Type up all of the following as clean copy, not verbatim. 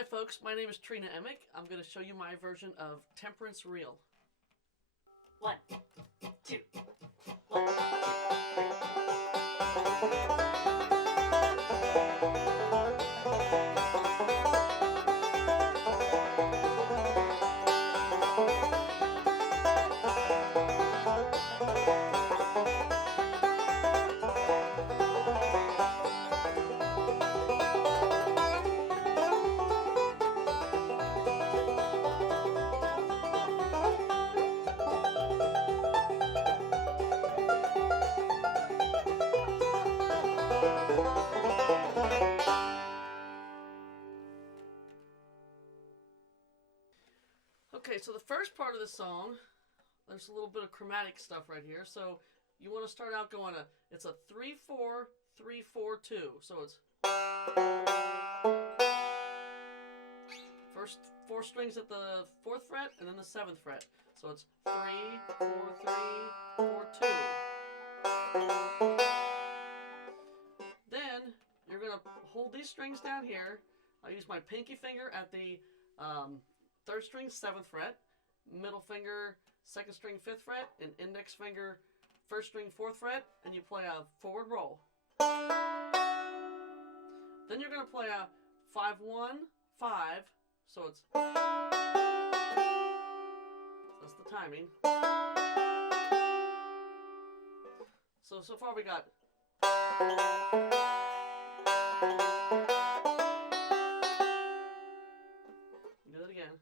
Hi folks, my name is Trina Emig. I'm going to show you my version of Temperance Reel. 1, 2, 1, 2, Okay, so the first part of the song, there's a little bit of chromatic stuff right here. So you want to start out going it's a 3-4, 3-4-2. So it's first 4 strings at the 4th fret and then the 7th fret. So it's 3, 4, 3, 4, 2. Then you're going to hold these strings down here. I use my pinky finger at the 3rd string, 7th fret, middle finger, 2nd string, 5th fret, and index finger, 1st string, 4th fret, and you play a forward roll. Then you're going to play a 5-1, 5, so it's, that's the timing. So far we got do it again.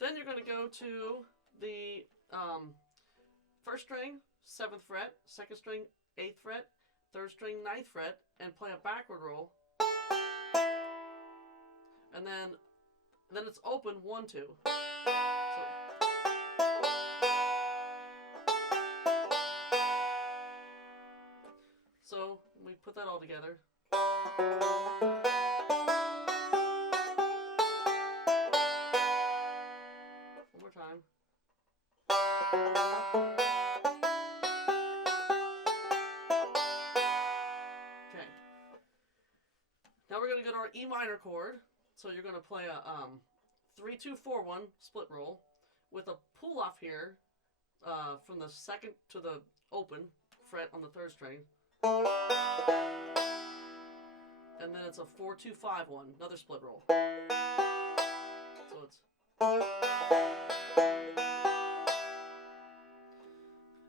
Then you're going to go to the 1st string, 7th fret, 2nd string, 8th fret, 3rd string, 9th fret, and play a backward roll. And then it's open 1, 2. So we put that all together. One more time. Okay. Now we're going to go to our E minor chord. So you're going to play a 3-2-4-1 split roll with a pull off here from the 2nd to the open fret on the 3rd string. And then it's a 4-2-5-1, another split roll. So it's,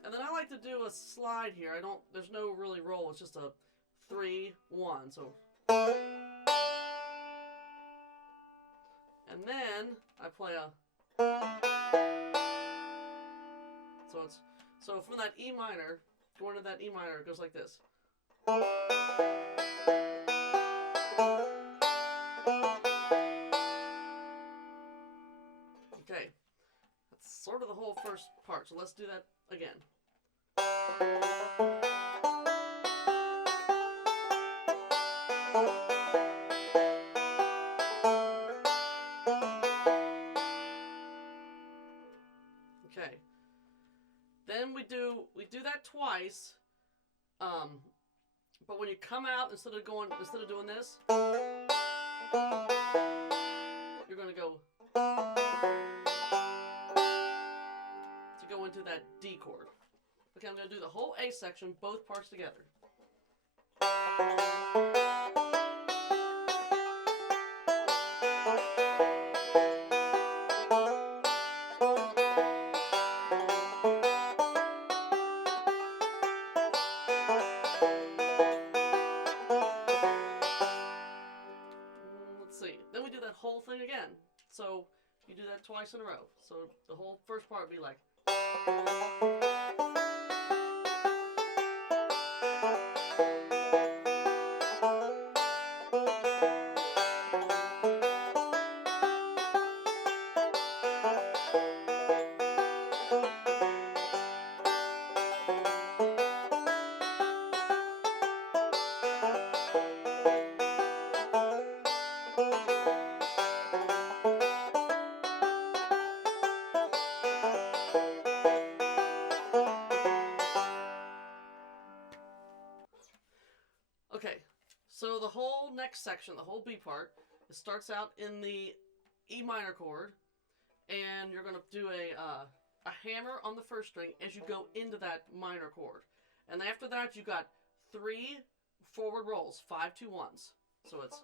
and then I like to do a slide here. There's no really roll, it's just a 3-1. So, and then I play a, so from that E minor, going to that E minor, it goes like this. Okay, that's sort of the whole first part, so let's do that again. Okay. Then we do that twice. But when you come out, instead of doing this, you're going to go into that D chord. Okay, I'm going to do the whole A section, both parts together. Then we do that whole thing again. So you do that twice in a row. So the whole first part would be like. So the whole next section, the whole B part, it starts out in the E minor chord, and you're going to do a hammer on the first string as you go into that minor chord. And after that, you got 3 forward rolls, 5 2 1s. So it's.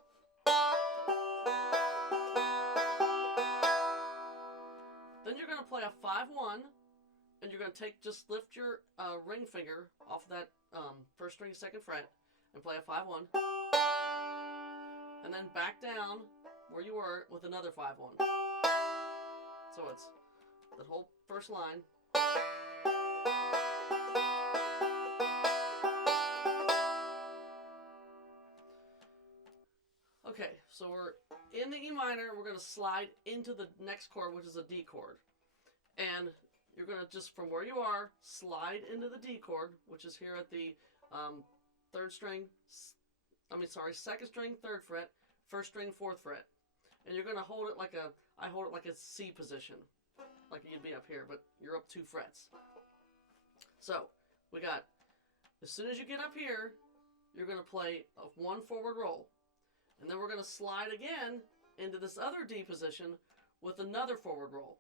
Then you're going to play a 5-1, and you're going to just lift your ring finger off that first string, second fret, and play a 5-1. And then back down where you were with another 5-1. So it's the whole first line. Okay, so we're in the E minor. We're going to slide into the next chord, which is a D chord. And you're going to just, from where you are, slide into the D chord, which is here at the second string, third fret, first string, fourth fret. And you're going to hold it like I hold it like a C position, like you'd be up here, but you're up 2 frets. So, we got, as soon as you get up here, you're going to play a 1 forward roll. And then we're going to slide again into this other D position with another forward roll.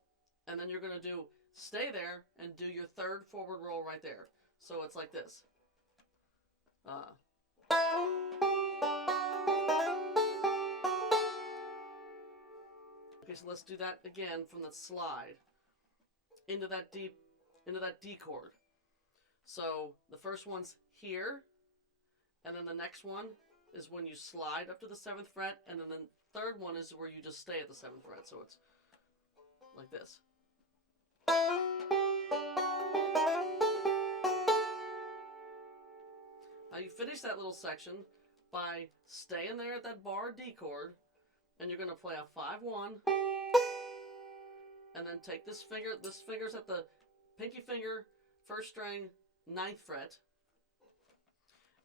And then you're going to stay there and do your third forward roll right there. So it's like this. Okay, so let's do that again from the slide into that D chord. So the first one's here, and then the next one is when you slide up to the 7th fret, and then the third one is where you just stay at the 7th fret. So it's like this. Now you finish that little section by staying there at that bar D chord, and you're going to play a 5-1, and then take this finger's at the pinky finger, first string, 9th fret,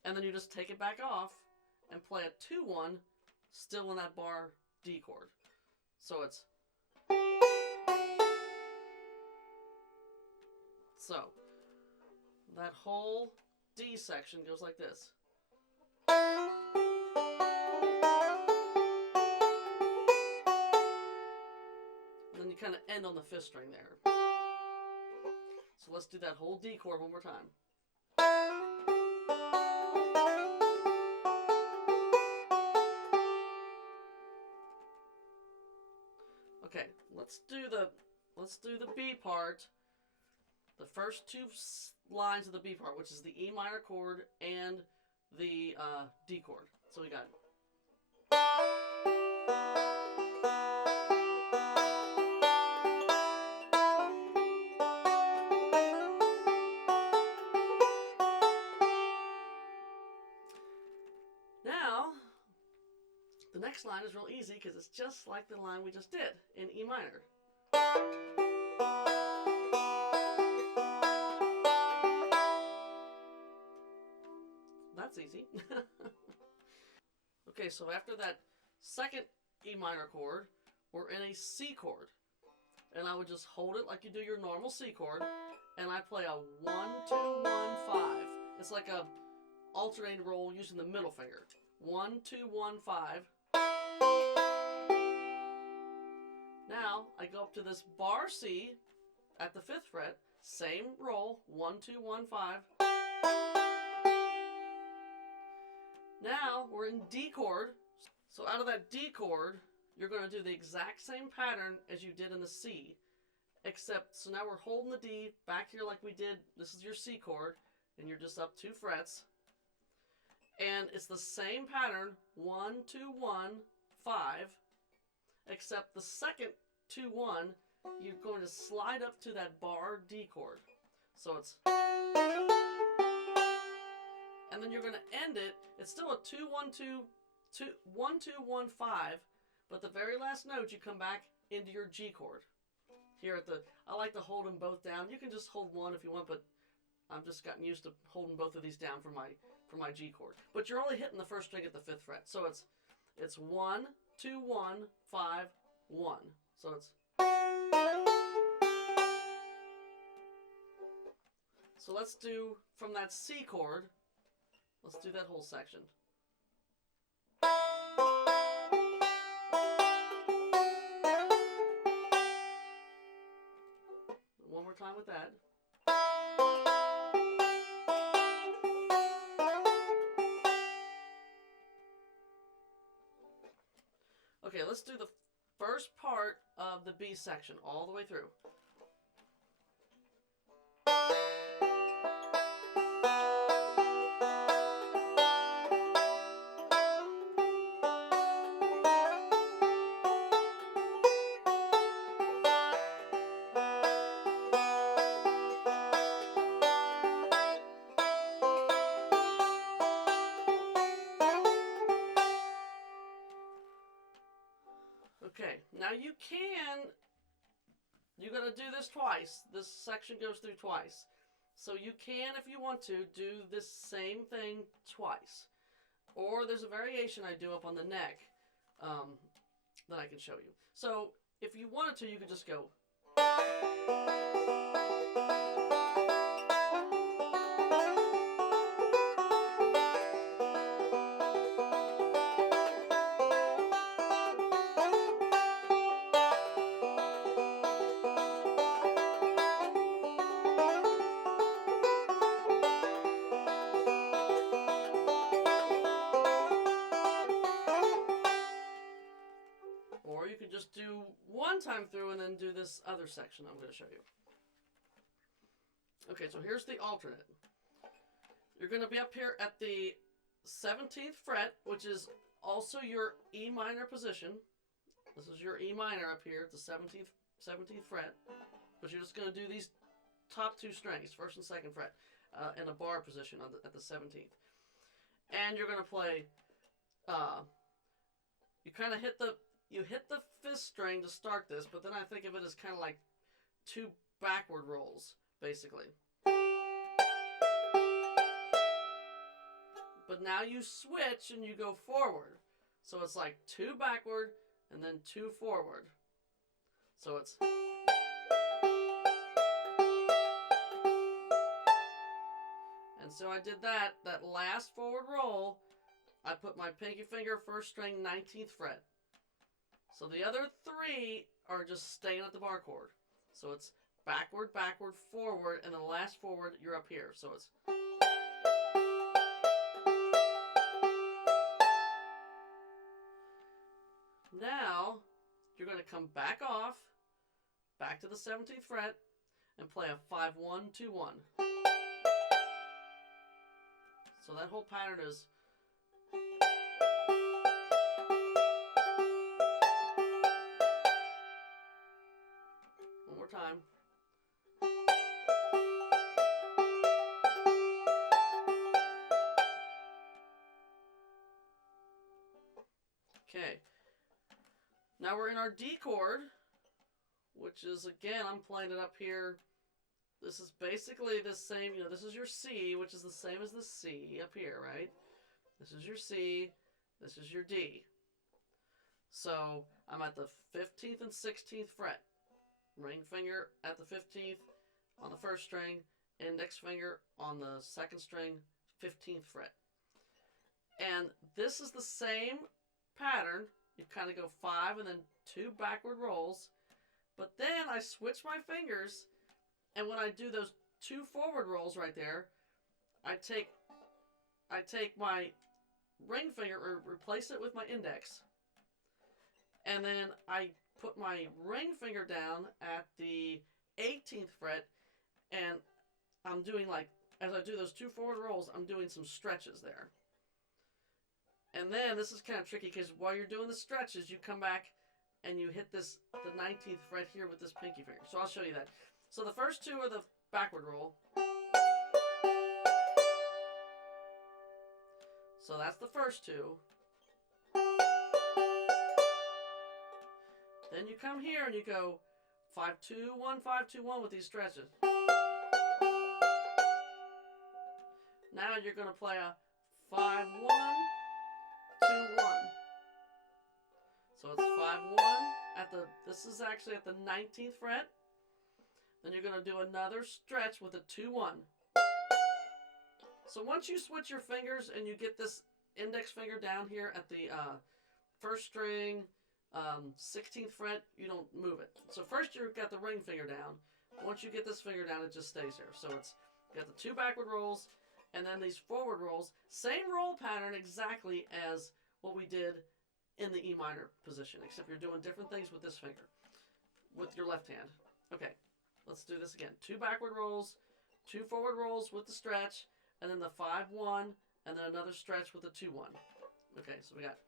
and then you just take it back off and play a 2-1, still in that bar D chord. So it's. So, that whole D section goes like this. And then you kind of end on the 5th string there. So let's do that whole D chord one more time. Okay, let's do the B part. The first 2 lines of the B part, which is the E minor chord and the D chord. So we got. Now, the next line is real easy because it's just like the line we just did in E minor. That's easy. Okay, so after that second E minor chord, we're in a C chord. And I would just hold it like you do your normal C chord, and I play a 1-2-1-5. It's like a alternating roll using the middle finger. 1-2-1-5. Now I go up to this bar C at the 5th fret, same roll, 1-2-1-5. Now we're in D chord. So out of that D chord, you're going to do the exact same pattern as you did in the C, except, so now we're holding the D back here like we did. This is your C chord, and you're just up 2 frets. And it's the same pattern, 1-2-1-5, except the second 2-1, you're going to slide up to that bar D chord. So it's. And then you're going to end it. It's still a 2-1-2, 1-2-1-5, but the very last note you come back into your G chord. Here at the, I like to hold them both down. You can just hold one if you want, but I've just gotten used to holding both of these down for my G chord. But you're only hitting the first string at the 5th fret, so it's 1-2-1-5-1. So it's. So let's do from that C chord. Let's do that whole section. more time with that. Okay, let's do the first part of the B section all the way through. Okay, now you gotta do this twice. This section goes through twice. So you can, if you want to, do this same thing twice. Or there's a variation I do up on the neck that I can show you. So if you wanted to, you could just go. Or you could just do one time through and then do this other section I'm going to show you. Okay, so here's the alternate. You're going to be up here at the 17th fret, which is also your E minor position. This is your E minor up here at the 17th fret. But you're just going to do these top two strings, first and second fret, in a bar position at the 17th. And you're going to play, you kind of hit the 5th string to start this, but then I think of it as kind of like two backward rolls, basically. But now you switch and you go forward. So it's like 2 backward and then 2 forward. So it's... And so I did that last forward roll, I put my pinky finger first string 19th fret. So the other 3 are just staying at the bar chord. So it's backward, backward, forward, and the last forward, you're up here. So it's... Now, you're going to come back off, back to the 17th fret, and play a 5-1-2-1. So that whole pattern is... One more time. Okay. Now we're in our D chord, which is, again, I'm playing it up here. This is basically the same, this is your C, which is the same as the C up here, right? This is your C, this is your D. So I'm at the 15th and 16th fret. Ring finger at the 15th on the first string, index finger on the second string, 15th fret. And this is the same pattern. You kind of go 5 and then 2 backward rolls. But then I switch my fingers, and when I do those 2 forward rolls right there, I take my ring finger, or replace it with my index, and then I put my ring finger down at the 18th fret, and I'm doing, like, as I do those 2 forward rolls, I'm doing some stretches there. And then this is kind of tricky because while you're doing the stretches, you come back and you hit the 19th fret here with this pinky finger. So I'll show you that. So the first 2 are the backward roll. So that's the first 2. Then you come here and you go 5-2-1, 5-2-1 with these stretches. Now you're going to play a 5-1, 2-1. So it's 5-1 at this is actually at the 19th fret. Then you're going to do another stretch with a 2-1. So once you switch your fingers and you get this index finger down here at the first string, 16th fret, you don't move it. So first you've got the ring finger down, once you get this finger down, it just stays here. So it's got the 2 backward rolls and then these forward rolls. Same roll pattern exactly as what we did in the E minor position, except you're doing different things with this finger, with your left hand. Okay, let's do this again. 2 backward rolls, 2 forward rolls with the stretch, and then the 5-1, and then another stretch with the 2-1. Okay, so we got.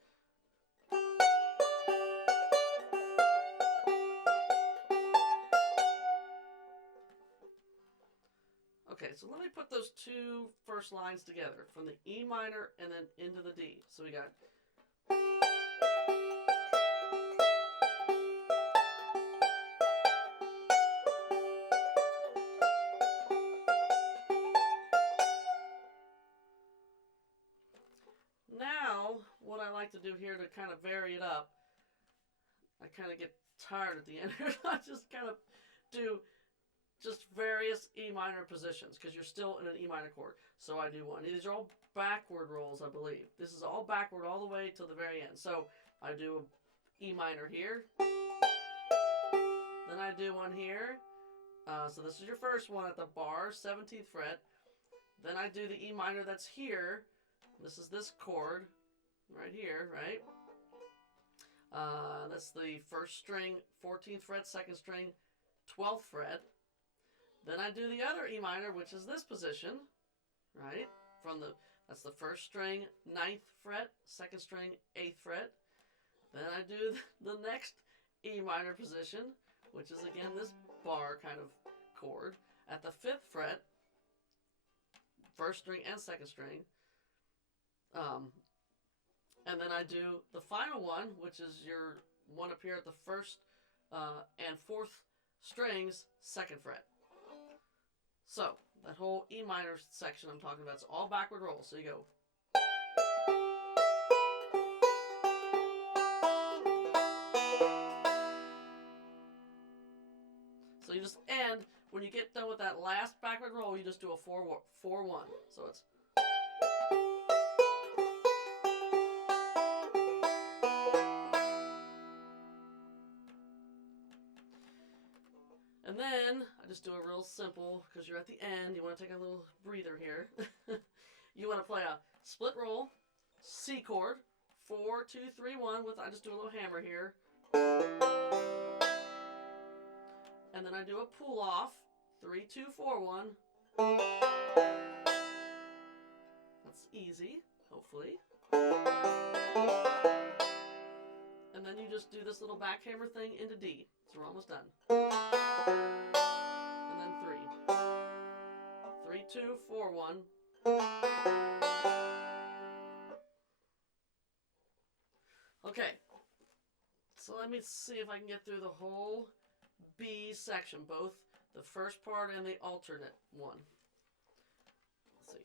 Okay, so let me put those 2 first lines together from the E minor and then into the D. So we got. Now, what I like to do here to kind of vary it up, I kind of get tired at the end here. I just kind of do just various E minor positions because you're still in an E minor chord. So I do one. These are all backward rolls, I believe. This is all backward all the way to the very end. So I do E minor here. Then I do one here. So this is your first one at the bar, 17th fret. Then I do the E minor that's here. This is this chord right here, right? That's the first string, 14th fret, second string, 12th fret. Then I do the other E minor, which is this position, right? That's the first string, 9th fret, second string, 8th fret. Then I do the next E minor position, which is again this bar kind of chord, at the 5th fret, first string and second string. And then I do the final one, which is your one up here at the first and 4th strings, 2nd fret. So, that whole E minor section I'm talking about is all backward rolls. So you go. So you just end, when you get done with that last backward roll, you just do a 4-1. So it's. And then I just do a real simple, because you're at the end, you want to take a little breather here. You want to play a split roll, C chord, 4, 2, 3, 1, with, I just do a little hammer here. And then I do a pull off, 3, 2, 4, 1. That's easy, hopefully. And then you just do this little backhammer thing into D. So we're almost done. And then 3. 3, 2, 4, 1. Okay. So let me see if I can get through the whole B section, both the first part and the alternate one. Let's see.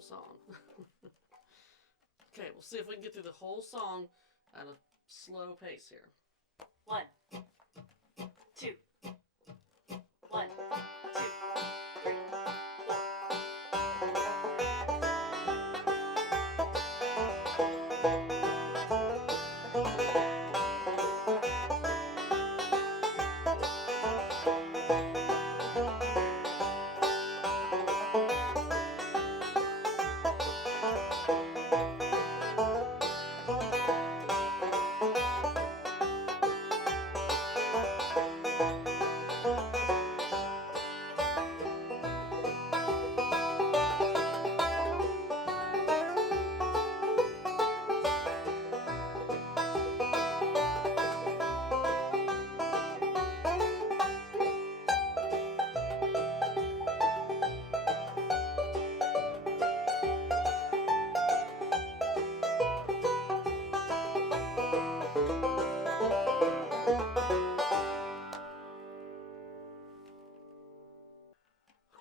Song. Okay, we'll see if we can get through the whole song at a slow pace here. 1, 2, 1, 2, 3, 4.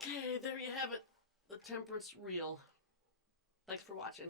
Okay, there you have it. The Temperance reel. Thanks for watching.